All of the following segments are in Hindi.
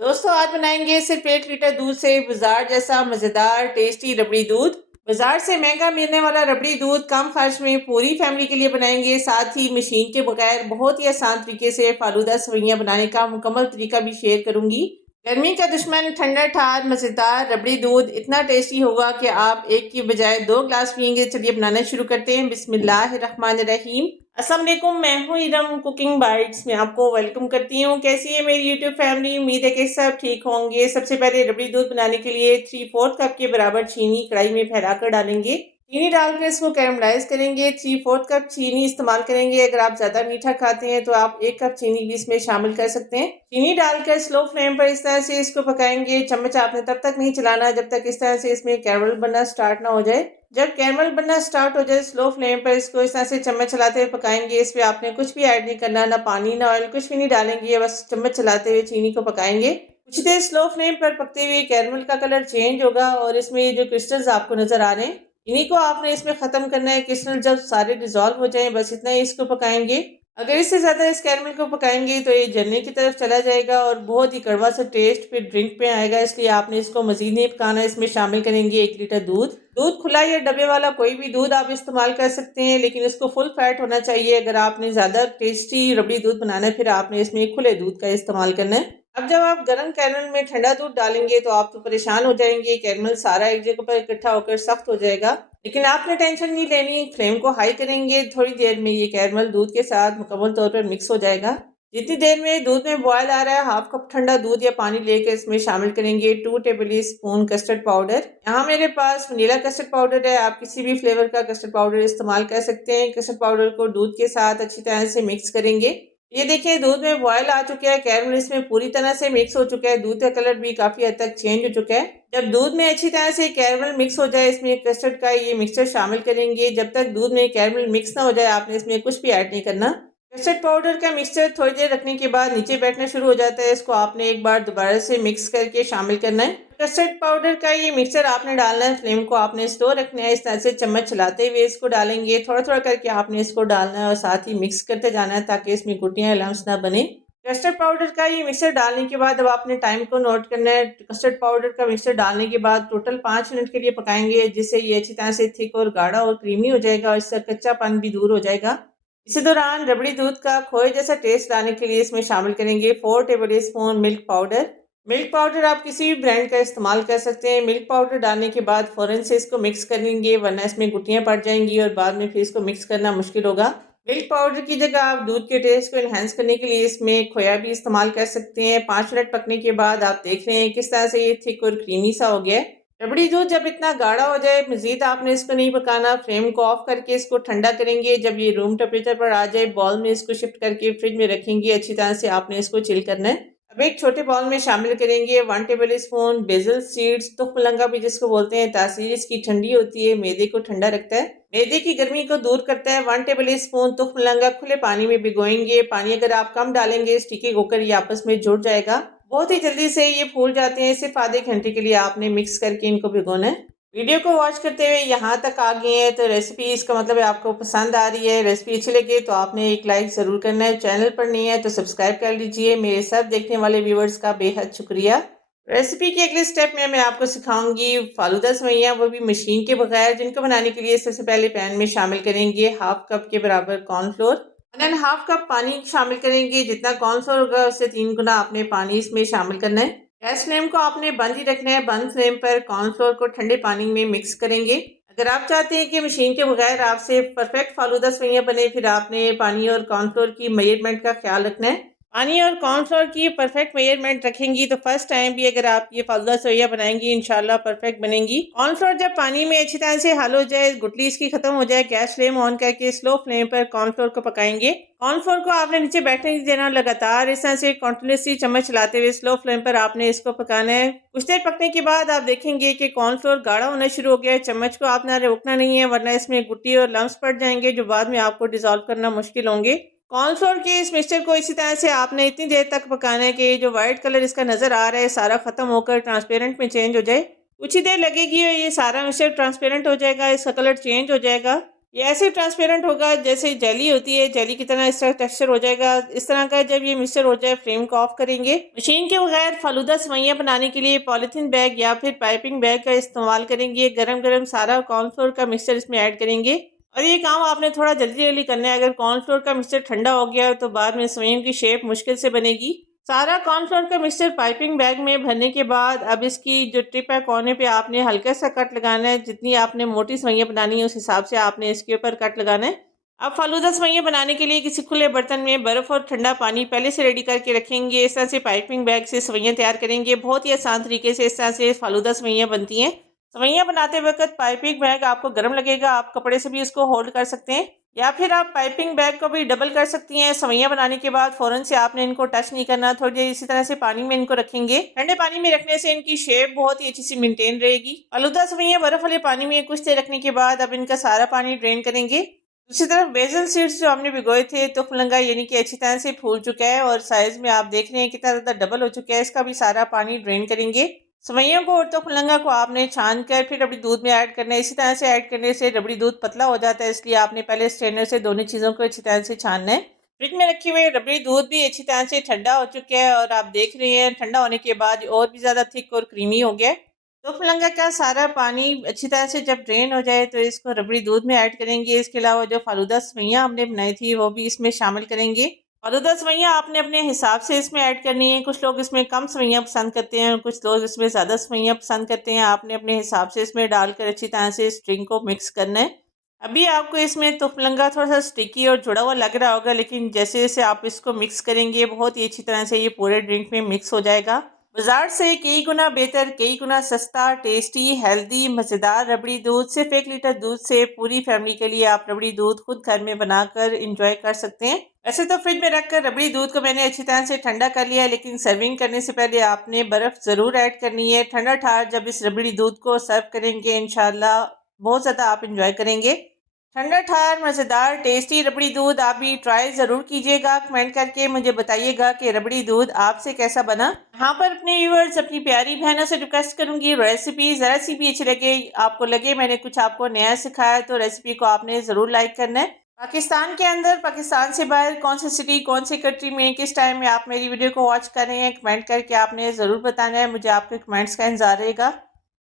दोस्तों आज बनाएंगे सिर्फ 1 लीटर दूध से बाजार जैसा मज़ेदार टेस्टी रबड़ी दूध। बाजार से महंगा मिलने वाला रबड़ी दूध कम खर्च में पूरी फैमिली के लिए बनाएंगे। साथ ही मशीन के बगैर बहुत ही आसान तरीके से फालूदा सवैयां बनाने का मुकम्मल तरीका भी शेयर करूंगी। गर्मी का दुश्मन ठंडा ठार मज़ेदार रबड़ी दूध इतना टेस्टी होगा कि आप एक की बजाय 2 ग्लास पियेंगे। चलिए बनाना शुरू करते हैं। बिस्मिल्लाहिर्रहमानिर्रहीम। अस्सलाम वालेकुम, मैं हूँ इरम कुकिंग बाइट्स में आपको वेलकम करती हूँ। कैसी है मेरी यूट्यूब फैमिली? उम्मीद है कि सब ठीक होंगे। सबसे पहले रबड़ी दूध बनाने के लिए 3/4 कप के बराबर चीनी कढ़ाई में फैलाकर डालेंगे। चीनी डालकर इसको कैरमलाइज करेंगे। 3/4 कप चीनी इस्तेमाल करेंगे। अगर आप ज़्यादा मीठा खाते हैं तो आप 1 कप चीनी भी इसमें शामिल कर सकते हैं। चीनी डालकर स्लो फ्लेम पर इस तरह से इसको पकाएंगे। चम्मच आपने तब तक नहीं चलाना जब तक इस तरह से इसमें कैरमल बनना स्टार्ट ना हो जाए। जब कैरमल बनना स्टार्ट हो जाए स्लो फ्लेम पर इसको इस तरह से चम्मच चलाते हुए पकाएंगे। इसमें आपने कुछ भी ऐड नहीं करना, ना पानी ना ऑयल, कुछ भी नहीं डालेंगे। बस चम्मच चलाते हुए चीनी को पकाएंगे। कुछ देर स्लो फ्लेम पर पकते हुए कैरमल का कलर चेंज होगा और इसमें ये जो क्रिस्टल्स आपको नजर आ रहे हैं इन्हीं को आपने इसमें खत्म करना है। क्रिस्टल जब सारे डिजोल्व हो जाएं बस इतना ही इसको पकाएंगे। अगर इससे ज्यादा इस कैरमल को पकाएंगे तो ये जलने की तरफ चला जाएगा और बहुत ही कड़वा सा टेस्ट फिर ड्रिंक पे आएगा। इसलिए आपने इसको मजीद नहीं पकाना। इसमें शामिल करेंगे 1 लीटर दूध। दूध खुला या डब्बे वाला कोई भी दूध आप इस्तेमाल कर सकते हैं, लेकिन इसको फुल फैट होना चाहिए। अगर आपने ज़्यादा टेस्टी रबड़ी दूध बनाना है फिर आपने इसमें खुले दूध का इस्तेमाल करना है। अब जब आप गर्म कैरमल में ठंडा दूध डालेंगे तो आप तो परेशान हो जाएंगे। कैरमल सारा एक जगह पर इकट्ठा होकर सख्त हो जाएगा, लेकिन आपने टेंशन नहीं लेनी। फ्लेम को हाई करेंगे। थोड़ी देर में ये कैरमल दूध के साथ मुकम्मल तौर पर मिक्स हो जाएगा। जितनी देर में दूध में बॉयल आ रहा है 1/2 कप ठंडा दूध या पानी लेकर इसमें शामिल करेंगे 2 टेबल स्पून कस्टर्ड पाउडर। यहाँ मेरे पास वनीला कस्टर्ड पाउडर है, आप किसी भी फ्लेवर का कस्टर्ड पाउडर इस्तेमाल कर सकते हैं। कस्टर्ड पाउडर को दूध के साथ अच्छी तरह से मिक्स करेंगे। ये देखिए दूध में बॉयल आ चुका है, कैरमल इसमें पूरी तरह से मिक्स हो चुका है, दूध का कलर भी काफी हद तक चेंज हो चुका है। जब दूध में अच्छी तरह से कैरमल मिक्स हो जाए इसमें कस्टर्ड का ये मिक्सचर शामिल करेंगे। जब तक दूध में कैरमल मिक्स ना हो जाए आपने इसमें कुछ भी ऐड नहीं करना। कस्टर्ड पाउडर का मिक्सचर थोड़ी देर रखने के बाद नीचे बैठना शुरू हो जाता है। इसको आपने एक बार दोबारा से मिक्स करके शामिल करना है। कस्टर्ड पाउडर का ये मिक्सचर आपने डालना है। फ्लेम को आपने स्लो रखना है। इस तरह से चम्मच चलाते हुए इसको डालेंगे। थोड़ा थोड़ा करके आपने इसको डालना है और साथ ही मिक्स करते जाना है ताकि इसमें गुटियाँ लम्स ना बने। कस्टर्ड पाउडर का ये मिक्सर डालने के बाद अब आपने टाइम को नोट करना है। कस्टर्ड पाउडर का मिक्सर डालने के बाद टोटल 5 मिनट के लिए पकाएंगे, जिससे ये अच्छी तरह से थिक और गाढ़ा और क्रीमी हो जाएगा और इसका कच्चापन भी दूर हो जाएगा। इसी दौरान रबड़ी दूध का खोए जैसा टेस्ट लाने के लिए इसमें शामिल करेंगे 4 table spoon milk powder. Milk powder आप किसी भी ब्रांड का इस्तेमाल कर सकते हैं। मिल्क पाउडर डालने के बाद फ़ौरन से इसको मिक्स करेंगे, वरना इसमें गुटियाँ पड़ जाएंगी और बाद में फिर इसको मिक्स करना मुश्किल होगा। मिल्क पाउडर की जगह आप दूध के टेस्ट को इन्हेंस करने के लिए इसमें खोया भी इस्तेमाल कर सकते हैं। 5 मिनट पकने के बाद आप देख रहे हैं किस तरह से ये थिक और क्रीमी सा हो गया है। रबड़ी दूध जब इतना गाढ़ा हो जाए मजीद आपने इसको नहीं पकाना। फ्लेम को ऑफ करके इसको ठंडा करेंगे। जब ये रूम टेम्परेचर पर आ जाए बॉल में इसको शिफ्ट करके फ्रिज में रखेंगे। अच्छी तरह से आपने इसको चिल करना है। अब एक छोटे बॉल में शामिल करेंगे 1 टेबल स्पून बेसिल सीड्स, तुखमलंगा भी जिसको बोलते हैं। तासीर इसकी ठंडी होती है, मैदे को ठंडा रखता है, मैदे की गर्मी को दूर करता है। 1 टेबल स्पून तुखमलंगा खुले पानी में भिगोएंगे। पानी अगर आप कम डालेंगे स्टिकी होकर ये आपस में जुड़ जाएगा। बहुत ही जल्दी से ये फूल जाते हैं। सिर्फ आधे घंटे के लिए आपने मिक्स करके इनको भिगोना है। वीडियो को वॉच करते हुए यहाँ तक आ गए हैं तो रेसिपी इसका मतलब है आपको पसंद आ रही है। रेसिपी अच्छी लगे तो आपने एक लाइक ज़रूर करना है। चैनल पर नहीं है तो सब्सक्राइब कर लीजिए। मेरे सब देखने वाले व्यूवर्स का बेहद शुक्रिया। रेसिपी के अगले स्टेप में मैं आपको सिखाऊंगी फालूदा सेवइयाँ, वो भी मशीन के बगैर, जिनको बनाने के लिए सबसे पहले पैन में शामिल करेंगे 1/2 कप के बराबर कॉर्नफ्लोर। 1.5 कप पानी शामिल करेंगे। जितना कॉर्नफ्लोर होगा उससे 3 गुना आपने पानी इसमें शामिल करना है। गैस फ्लेम को आपने बंद ही रखना है। बंद फ्लेम पर कॉर्नफ्लोर को ठंडे पानी में मिक्स करेंगे। अगर आप चाहते हैं कि मशीन के बगैर आपसे परफेक्ट फालूदा सेवइयाँ बने फिर आपने पानी और कॉर्नफ्लोर की मेजरमेंट का ख्याल रखना है। पानी और कॉर्नफ्लोर की परफेक्ट मेजरमेंट रखेंगी तो फर्स्ट टाइम भी अगर आप ये फालूदा सेवइयाँ बनाएंगी इंशाल्लाह परफेक्ट बनेंगी। कॉर्नफ्लोर जब पानी में अच्छी तरह से हल हो जाए, गुठली इसकी खत्म हो जाए, गैस फ्लेम ऑन करके स्लो फ्लेम पर कॉर्नफ्लोर को पकाएंगे। कॉर्नफ्लोर को आपने नीचे बैठने नहीं देना। लगातार इस तरह से कंटिन्यूसली चम्मच चलाते हुए स्लो फ्लेम पर आपने इसको पकाना है। कुछ देर पकने के बाद आप देखेंगे कि कॉर्नफ्लोर गाढ़ा होना शुरू हो गया है। चम्मच को आपने रोकना नहीं है, वरना इसमें गुट्टी और लम्स पड़ जाएंगे जो बाद में आपको डिजोल्व करना मुश्किल होंगे। कॉर्नफ्लोर के इस मिक्सचर को इसी तरह से आपने इतनी देर तक पकाना है कि जो व्हाइट कलर इसका नज़र आ रहा है सारा ख़त्म होकर ट्रांसपेरेंट में चेंज हो जाए। कुछ ही देर लगेगी और ये सारा मिक्सचर ट्रांसपेरेंट हो जाएगा, इसका कलर चेंज हो जाएगा। ये ऐसे ट्रांसपेरेंट होगा जैसे जेली होती है, जेली की तरह इस तरह टेक्सचर हो जाएगा। इस तरह का जब ये मिक्सचर हो जाए फ्लेम को ऑफ करेंगे। मशीन के बगैर फालूदा सेवइयां बनाने के लिए पॉलिथीन बैग या फिर पाइपिंग बैग का इस्तेमाल करेंगे। गरम गरम सारा कॉर्नफ्लोर का मिक्सचर इसमें ऐड करेंगे और ये काम आपने थोड़ा जल्दी जल्दी करना है। अगर कॉर्नफ्लोर का मिक्सचर ठंडा हो गया तो बाद में सेवइयों की शेप मुश्किल से बनेगी। सारा कॉर्नफ्लोर का मिक्सचर पाइपिंग बैग में भरने के बाद अब इसकी जो टिप है कोने पे आपने हल्का सा कट लगाना है। जितनी आपने मोटी सेवइयां बनानी है उस हिसाब से आपने इसके ऊपर कट लगाना है। अब फालूदा सेवइयां बनाने के लिए किसी खुले बर्तन में बर्फ़ और ठंडा पानी पहले से रेडी करके रखेंगे। इस तरह से पाइपिंग बैग से सेवइयां तैयार करेंगे। बहुत ही आसान तरीके से इस तरह से फालूदा सेवइयां बनती हैं। सेवइयां बनाते वक्त पाइपिंग बैग आपको गर्म लगेगा, आप कपड़े से भी उसको होल्ड कर सकते हैं या फिर आप पाइपिंग बैग को भी डबल कर सकती हैं। सेवइयां बनाने के बाद फ़ौरन से आपने इनको टच नहीं करना, थोड़ी देर इसी तरह से पानी में इनको रखेंगे। ठंडे पानी में रखने से इनकी शेप बहुत ही अच्छी सी मेंटेन रहेगी। फालूदा सेवइयां बर्फ वाले पानी में कुछ देर रखने के बाद अब इनका सारा पानी ड्रेन करेंगे। दूसरी तरफ बेसल सीड्स जो हमने भिगोए थे तो फुलंगा यानी कि अच्छी तरह से फूल चुका है और साइज में आप देख रहे हैं कितना ज़्यादा डबल हो चुका है। इसका भी सारा पानी ड्रेन करेंगे। सेवइयों को और तो फुलंगा को आपने छान कर फिर रबड़ी दूध में ऐड करना है। इसी तरह से ऐड करने से रबड़ी दूध पतला हो जाता है, इसलिए आपने पहले स्ट्रेनर से दोनों चीज़ों को अच्छी तरह से छानना है। फ्रिज में रखे हुए रबड़ी दूध भी अच्छी तरह से ठंडा हो चुका है और आप देख रहे हैं ठंडा होने के बाद और भी ज़्यादा थिक और क्रीमी हो गया है। तो फुलंगा का सारा पानी अच्छी तरह से जब ड्रेन हो जाए तो इसको रबड़ी दूध में ऐड करेंगे। इसके अलावा जो फालूदा सेवइयां हमने बनाई थी वो भी इसमें शामिल करेंगे। फालूदा सेवइयां आपने अपने हिसाब से इसमें ऐड करनी है। कुछ लोग इसमें कम सेवइयां पसंद करते हैं और कुछ लोग इसमें ज़्यादा सेवइयां पसंद करते हैं। आपने अपने हिसाब से इसमें डालकर अच्छी तरह से इस ड्रिंक को मिक्स करना है। अभी आपको इसमें तो फुलंगा थोड़ा सा स्टिकी और जुड़ा हुआ लग रहा होगा, लेकिन जैसे जैसे आप इसको मिक्स करेंगे बहुत ही अच्छी तरह से ये पूरे ड्रिंक में मिक्स हो जाएगा। बाजार से कई गुना बेहतर, कई गुना सस्ता, टेस्टी, हेल्दी, मज़ेदार रबड़ी दूध सिर्फ 1 लीटर दूध से पूरी फैमिली के लिए आप रबड़ी दूध खुद घर में बनाकर इंजॉय कर सकते हैं। वैसे तो फ्रिज में रखकर रबड़ी दूध को मैंने अच्छी तरह से ठंडा कर लिया है, लेकिन सर्विंग करने से पहले आपने बर्फ़ ज़रूर ऐड करनी है। ठंडा ठार जब इस रबड़ी दूध को सर्व करेंगे इंशाल्लाह बहुत ज़्यादा आप इंजॉय करेंगे। ठंडा ठार मज़ेदार टेस्टी रबड़ी दूध आप भी ट्राई ज़रूर कीजिएगा। कमेंट करके मुझे बताइएगा कि रबड़ी दूध आपसे कैसा बना। यहाँ पर अपने व्यूअर्स अपनी प्यारी बहनों से रिक्वेस्ट करूंगी, रेसिपी ज़रा सी भी अच्छी लगे, आपको लगे मैंने कुछ आपको नया सिखाया तो रेसिपी को आपने ज़रूर लाइक करना है। पाकिस्तान के अंदर, पाकिस्तान से बाहर कौन सी सिटी, कौन सी कंट्री में, किस टाइम में आप मेरी वीडियो को वॉच कर रहे हैं, कमेंट करके आपने ज़रूर बताना है। मुझे आपके कमेंट्स का इंतज़ार रहेगा।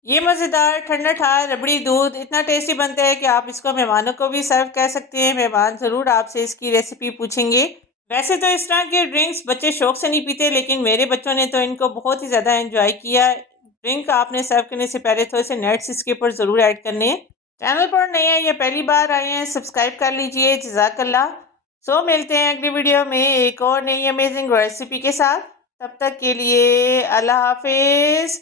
ये मज़ेदार ठंडा ठार रबड़ी दूध इतना टेस्टी बनता है कि आप इसको मेहमानों को भी सर्व कर सकते हैं। मेहमान ज़रूर आपसे इसकी रेसिपी पूछेंगे। वैसे तो इस तरह के ड्रिंक्स बच्चे शौक से नहीं पीते, लेकिन मेरे बच्चों ने तो इनको बहुत ही ज़्यादा एंजॉय किया। ड्रिंक आपने सर्व करने से पहले थोड़े से नट्स इसके ऊपर ज़रूर ऐड करने हैं। चैनल पर नए हैं या पहली बार आए हैं सब्सक्राइब कर लीजिए। जज़ाकल्लाह। सो मिलते हैं अगली वीडियो में एक और नई अमेजिंग रेसिपी के साथ। तब तक के लिए अल्लाह हाफिज़।